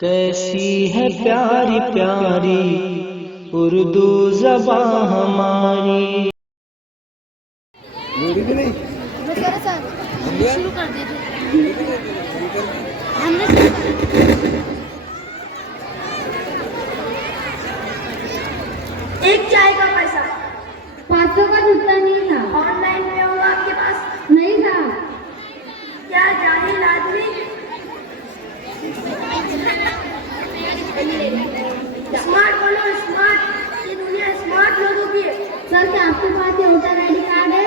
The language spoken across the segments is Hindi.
कैसी है प्यारी प्यारी उर्दू ज़बान हमारी। शुरू कर दीजिए। एक चाय का पैसा 500 का छुट्टा नहीं था। ऑनलाइन में होगा आपके पास? नहीं था। क्या जाहिल आदमी स्मार्ट बोलो, स्मार्ट। ये दुनिया स्मार्ट लोगों की है। सर क्या आपके पास ये वोटर आईडी कार्ड है?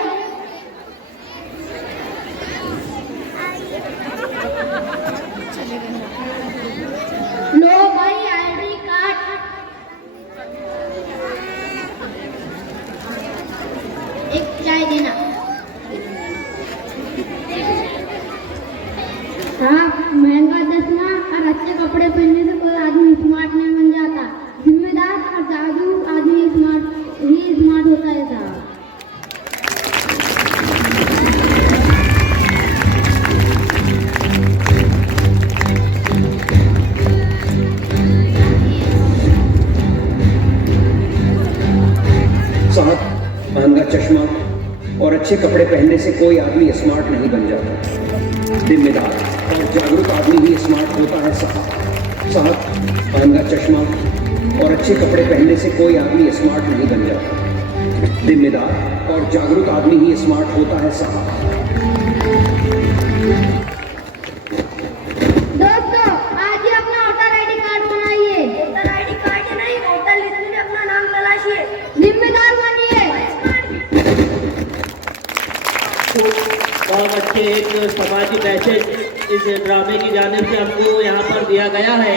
लो भाई आईडी कार्ड। एक चाय देना। हाँ, महंगा चश्मा और अच्छे कपड़े पहनने से कोई आदमी स्मार्ट नहीं बन जाता। जिम्मेदार और जागरूक आदमी स्मार्ट होता है साहब। साहब, महंगा चश्मा और अच्छे कपड़े पहनने से कोई आदमी स्मार्ट नहीं बन जाता। जिम्मेदार और जागरूक आदमी ही स्मार्ट होता है साहब, महंगा चश्मा और अच्छे कपड़े पहनने से कोई आदमी स्मार्ट नहीं बन जाता। जिम्मेदार और जागरूक आदमी ही स्मार्ट होता है साहब। दोस्तों, आज ही अपना वोटर आईडी कार्ड बनाइए। वोटर आईडी कार्ड नहीं, वोटर लिस्ट में अपना नाम तलाशिए। जिम्मेदार बनिए। बहुत अच्छे एक समाजी मैसेज इस ड्रामे की जानिब से हमको यहाँ पर दिया गया है।